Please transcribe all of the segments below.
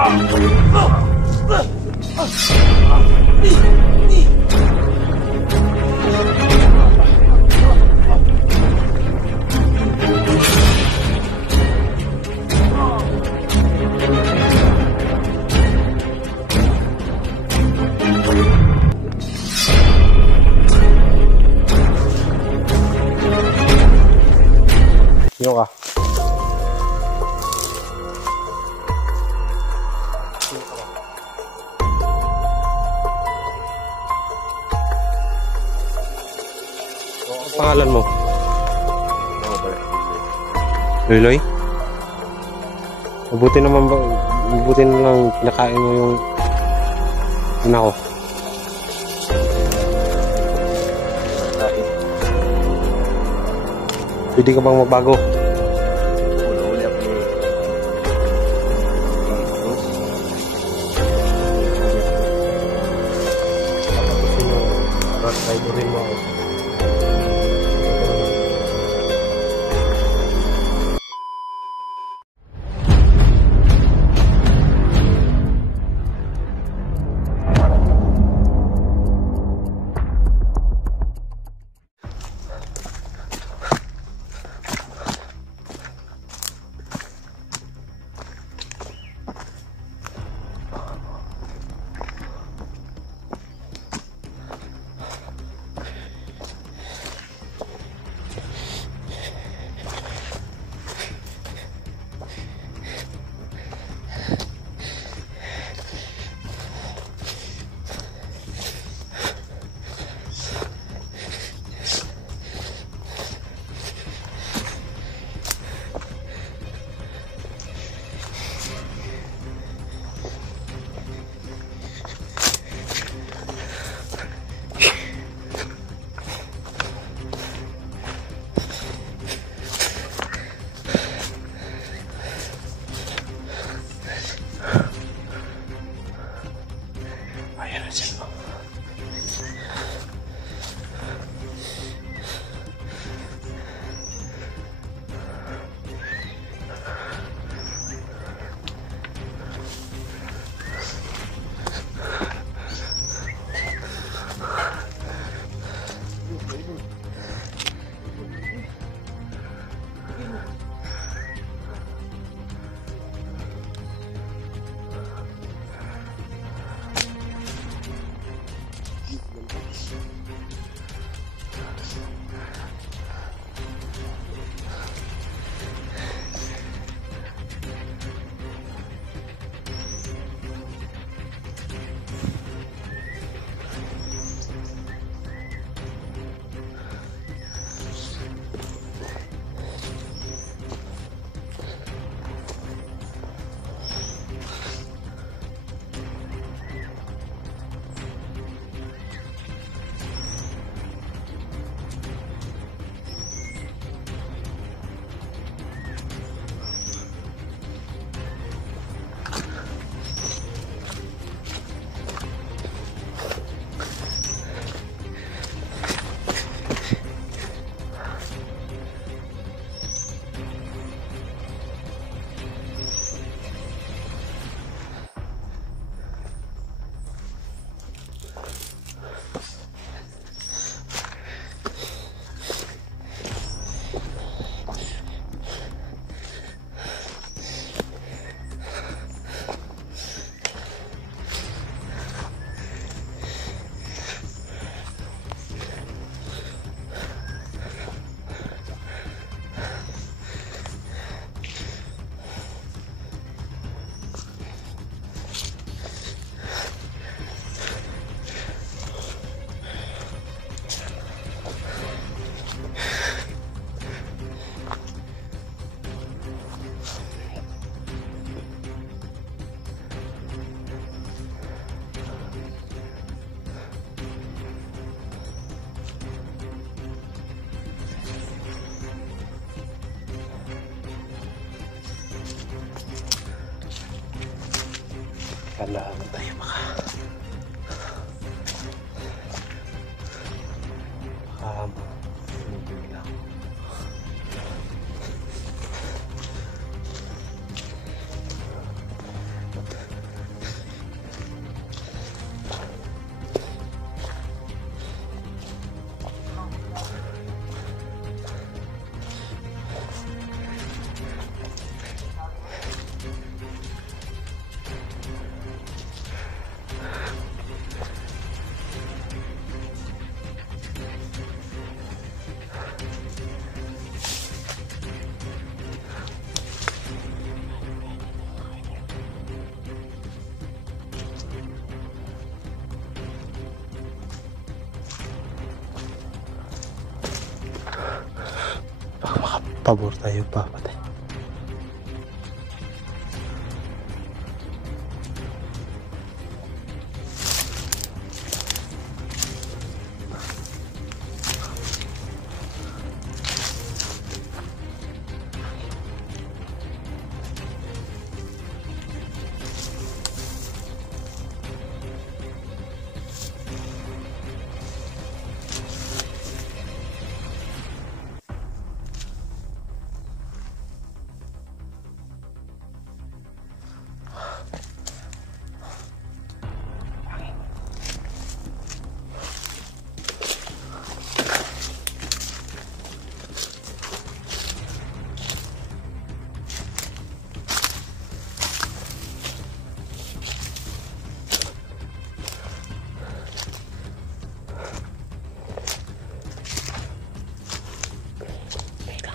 Sino ka? Ano pangalan mo? Loy? Mabuti naman ba? Mabuti na lang kinakain mo yung ina ko. Pwede ka bang magbago? Huli ako ni Rider rin mo ako. Kailangan tayo pabor tayo pa. Patay.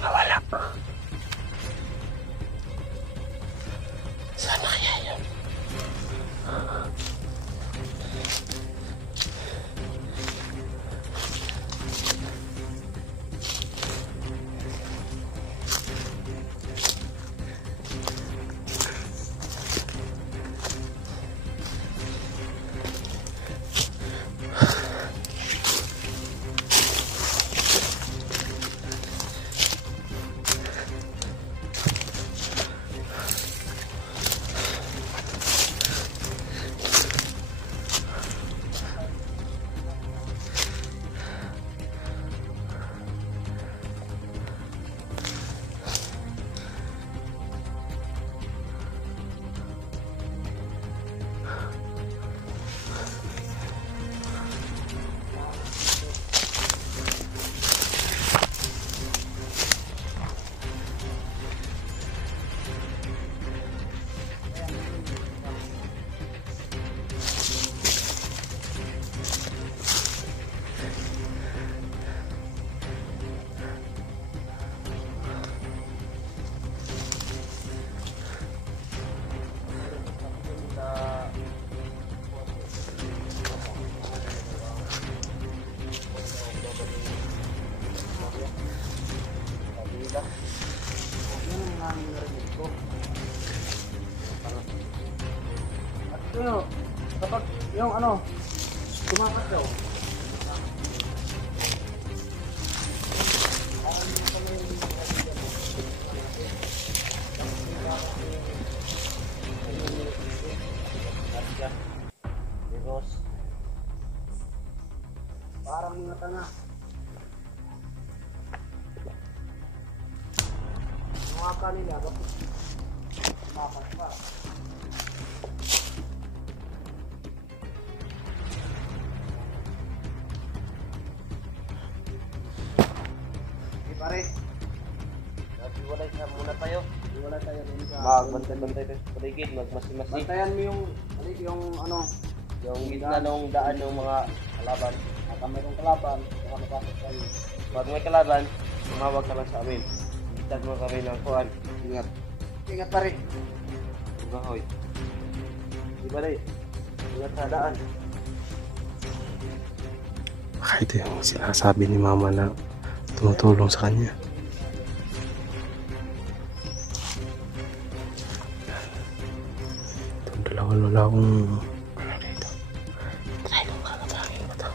Nawala. Sana kaya yun? Ano, kapag yung ano, tumakas daw. Parang mga tanga. Mga kanila, bakit tumakas pa? Pare, naghiwalay ka muna tayo. Hiwalay tayo dun sa... Magbantay-bantay tayo sa paligid, magmasi-masi. Bantayan mo yung ano, yung gitna ng daan ng mga kalaban. At mayroong kalaban, baka mapasok tayo. Pag may kalaban, tumawag ka lang sa amin. Itag mo kami ng kuhan. Ingat. Ingat pare. Bahoy. Di ba rin? Ingat sa daan. Baka ito yung sinasabi ni mama na tumutulong sa kanya. Itong dalawang lalakong ano dito. Try kong kakatangin mo ito.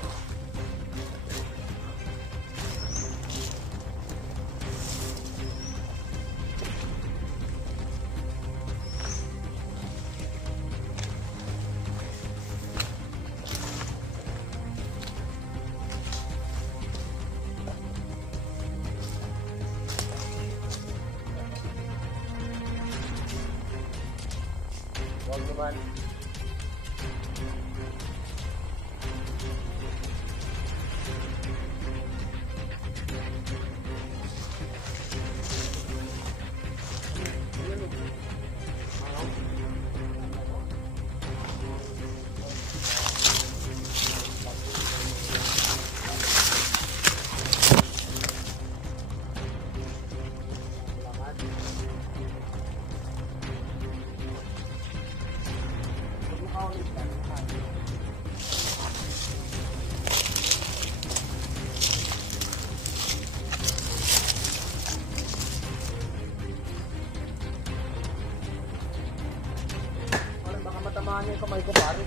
Huwag naman. tinamaan niya yung kamay ko, pare.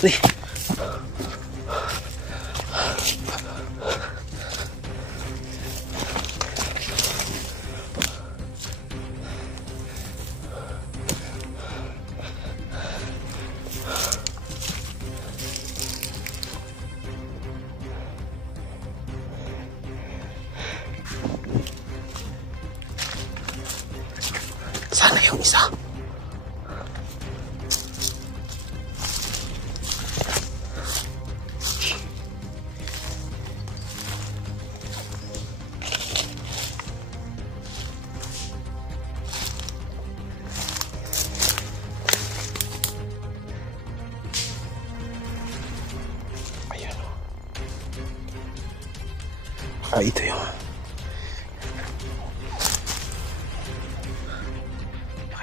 Uy. Sana yung isa. Ito yung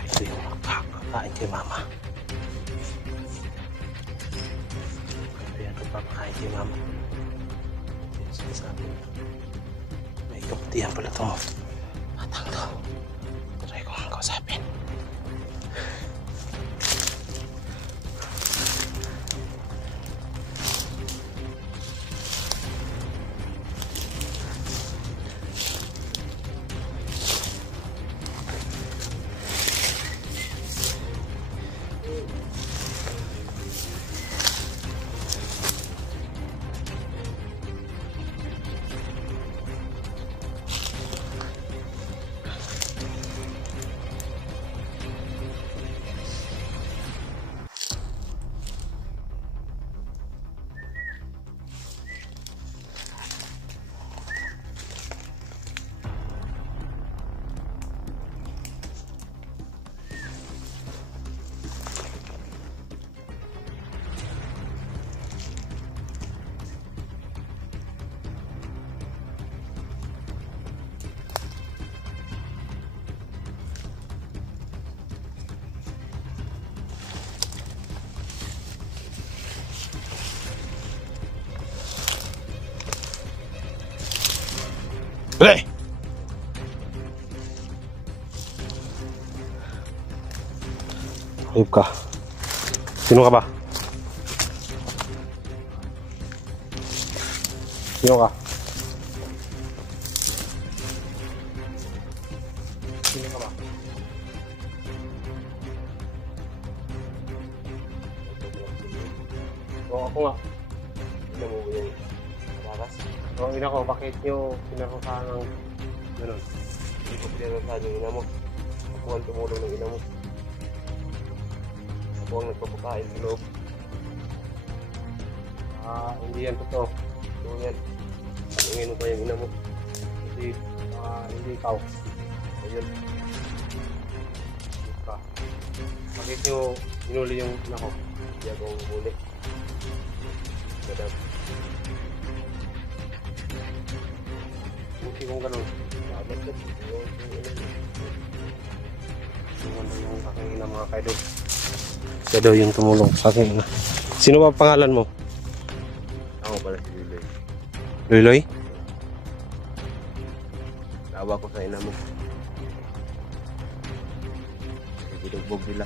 ito yung makakain kay mama. Ito yung kapakain kay mama. Ito yung sinasabi na may kapatihan pala ito. Matang to. Try ko ang kausapin. Hey! Hayop ka. Sino ka ba? Sino ka? Sino ka ba? Oo, ako nga. Ina mo yung karakas? Oo, ina ko. Bakit nyo pinarusahan ng gano'n? Hindi ko pinarusahan yung ina mo. Ako ang tumulong ng ina mo. Ako ang nagpapakain sa loob. Hindi yan totoo. Totoo yan. Tanungin mo pa yung ina mo. Kasi hindi ikaw. Ayun. Bakit nyo inuli yung ina ko? Hindi ako huli. Madam. Buti kong ganun. Dapat ko. Yung aking ina mga kaidol. Siya daw yung tumulong sa aking ina. Sino ba pangalan mo? Ako pala si Liloy. Liloy? Tawa ko sa ina mo. Binugbog nila.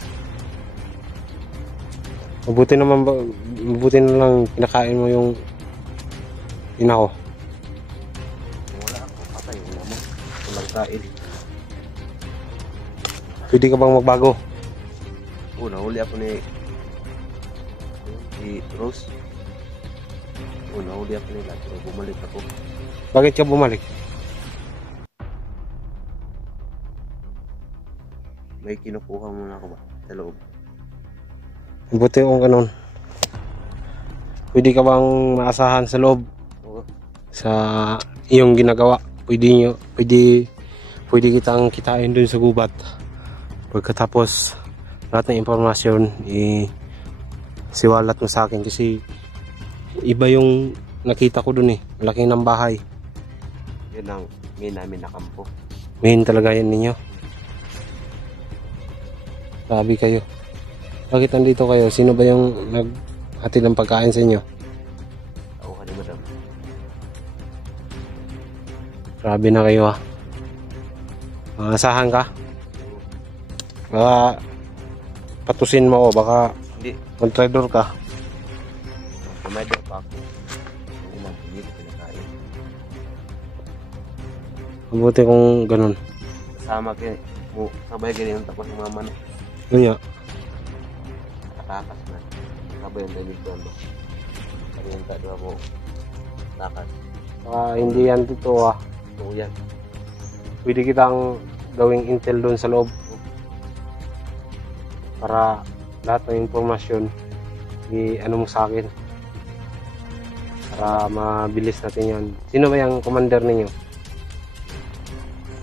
Mabuti naman ba, mabuti na lang pinakain mo yung ina ko. Wala ako, patay yung ina mo. Walang kain. Pwede ka bang magbago? Oo, nahuli ako ni Rose. Oo, nahuli ako nila. Pero bumalik ako. Bakit ka bumalik? may kinukuha muna ako ba sa loob? Buti kung ganun. Pwede ka bang maasahan sa loob? Oo. Sa iyong ginagawa? Pwede kitang kitain dun sa gubat. Pagkatapos lahat ng impormasyon siwalat mo sa akin kasi iba yung nakita ko dun malaki ng bahay. Yun ang main namin na kampo. Main talaga yan ninyo. Sabi kayo. Bakit nandito kayo? Sino ba yung naghatid ng pagkain sa inyo? Ako ka ni madam. Grabe na kayo Maasahan ka? Baka patusin mo o baka Hindi. mag-traitor ka. Kumaidor pa ako. Hindi lang, hindi ko pinakain. Mabuti kung ganun. Kasama kayo. Sabay ganyan tapos yung mama na. Ano nga? Nakatakas na. Sabay yung dalig doon. Kanyan ka doon ako. Takas. Hindi yan dito Oo yan. Pwede kitang gawing intel doon sa loob. Para lahat ng impormasyon ano mo sa akin. Para mabilis natin yan. Sino ba yung commander ninyo?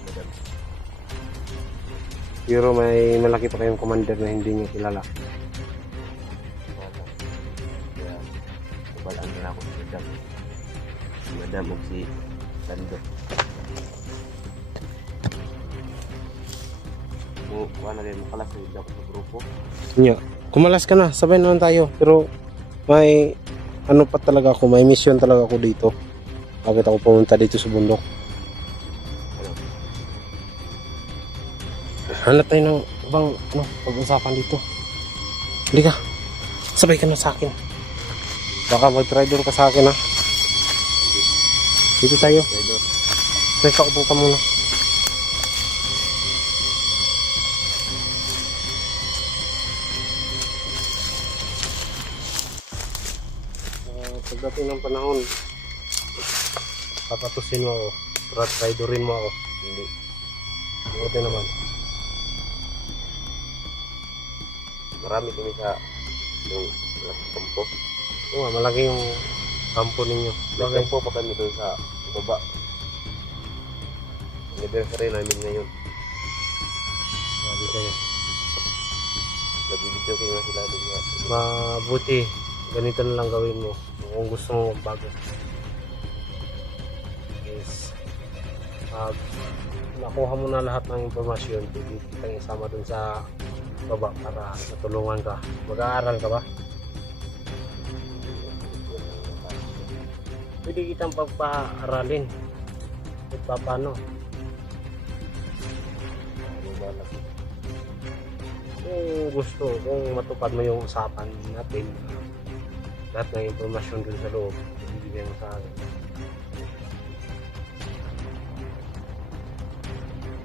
Madam. Pero may malaki pa kayong commander na hindi nyo kilala. Wala. Kaya, kubalaan na ako si madam. Si madam o si Lando. Wala rin makalas na ako sa grupo. Nya, kumalas ka na, sabay naman tayo. Pero may ano pa talaga ako, may mission talaga ako dito. Bakit ako pumunta dito sa bundok? Hanap tayo ng ibang pag-usapan dito. Hindi ka, sabay ka na sa akin. Baka mag-rider ka sa akin Dito tayo. Try ka, upo ka muna. Pagdating ng panahon, papatusin mo ako, riderin mo ako. Hindi. Buti naman. Marami kami sa yung kampo. Oo nga, malaki yung kampo ninyo. May kampo pa kami doon sa baba. Anniversary namin ngayon. Sabi kayo. Nagbibidyo kayo nga sila doon nga. Mabuti, ganito na lang gawin mo. Kung gusto mo magbago is nakuha mo na lahat ng impormasyon, pwede kitang isama dun sa baba para matulungan ka. Mag-aaral ka ba? Pwede kitang pagpa-aralin at paano. Kung gusto, kung matupad mo yung usapan natin, lahat ng impormasyon dun sa loob, ibigay mo sa akin.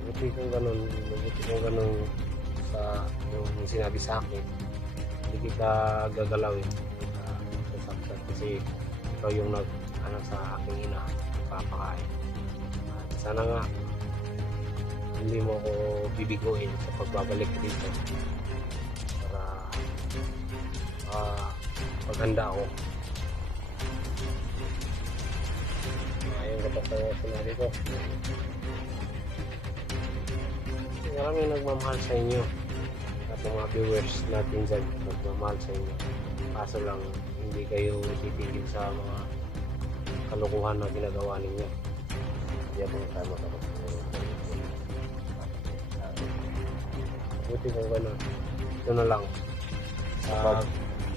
Mabuti kung ganun sa yung sinabi sa akin. Hindi kita gagalawin, hindi kita sasaksak kasi ikaw yung nag-anak sa aking ina, papakain. At sana nga, hindi mo ako bibiguin sa pagbabalik dito para paghanda ako. Ayun ka pa sa sinabi ko. Maraming nagmamahal sa inyo at mga viewers natin dyan nagmamahal sa inyo. Kaso lang hindi kayo titigil sa mga kalokohan na ginagawa ninyo. Hindi ako tama ka. Buti kung gano'n. Ito na lang.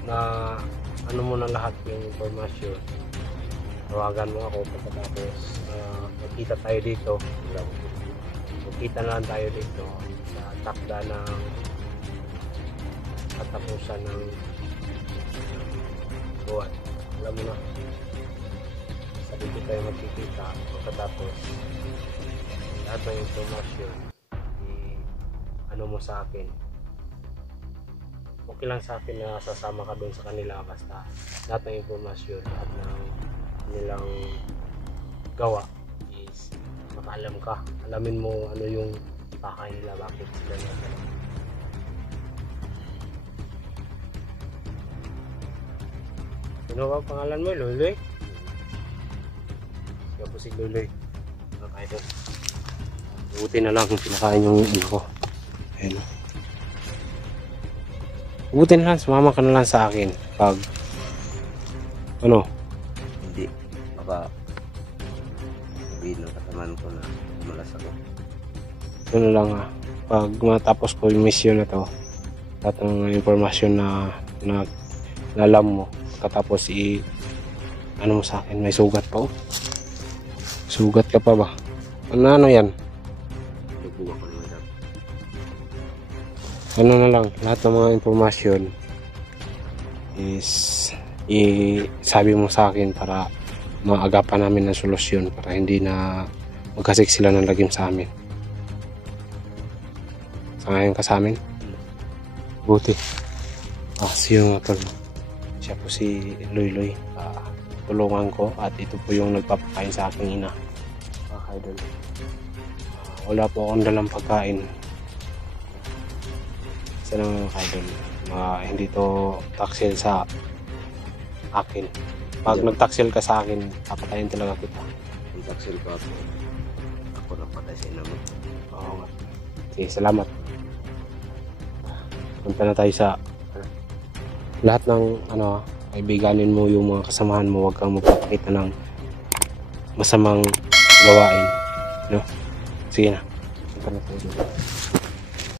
Na ano mo na lahat yung informasyon. Tawagan mo ako pagkatapos magkita tayo dito. Magkita na lang tayo dito sa takda ng katapusan ng buwan. Alam mo na. Sa dito tayo magkikita pagkatapos lahat ng informasyon ano mo sa akin. Okay lang sa akin na sasama ka doon sa kanila basta lahat ng informasyon at ng nilang gawa is makaalam ka. Alamin mo ano yung pakay nila, bakit sila nagano. Ano ba pangalan mo, Luloy? Siya po si Luloy. Mga kaidol. Buti na lang kung pinakain yung ino ko. Ayun. Buti na lang, sumama ka na lang sa akin. Pag, ano? Hindi. Baka sabihin ng kasamaan ko na malas ako. Ito na lang pag matapos ko yung mission na to, lahat ng impormasyon na alam mo, katapos ano mo sa akin, may sugat pa oh. Sugat ka pa ba? Ano yan? Nagbuwa ko naman dapat. Ano na lang, lahat ng mga impormasyon is sabi mo sa akin para maagapan namin ng solusyon para hindi na magkasik sila ng lagim sa amin. Sangayon ka sa amin? Buti. Siya nga tol. Siya po si Loy. Tulungan ko at ito po yung nagpapakain sa aking ina. Idol. Wala po akong dalang pagkain. Isa lang idol. Hindi to taksil sa akin. Pag nagtaksil ka sa akin, papatayin talaga kita. Kung taksil ko ako na patay sa ina mo. Oo nga. Sige, salamat. Punta na tayo sa lahat ng kaibiganin mo, yung mga kasamahan mo. Huwag kang magpapakita ng masamang gawain, no? Sige na, punta na tayo.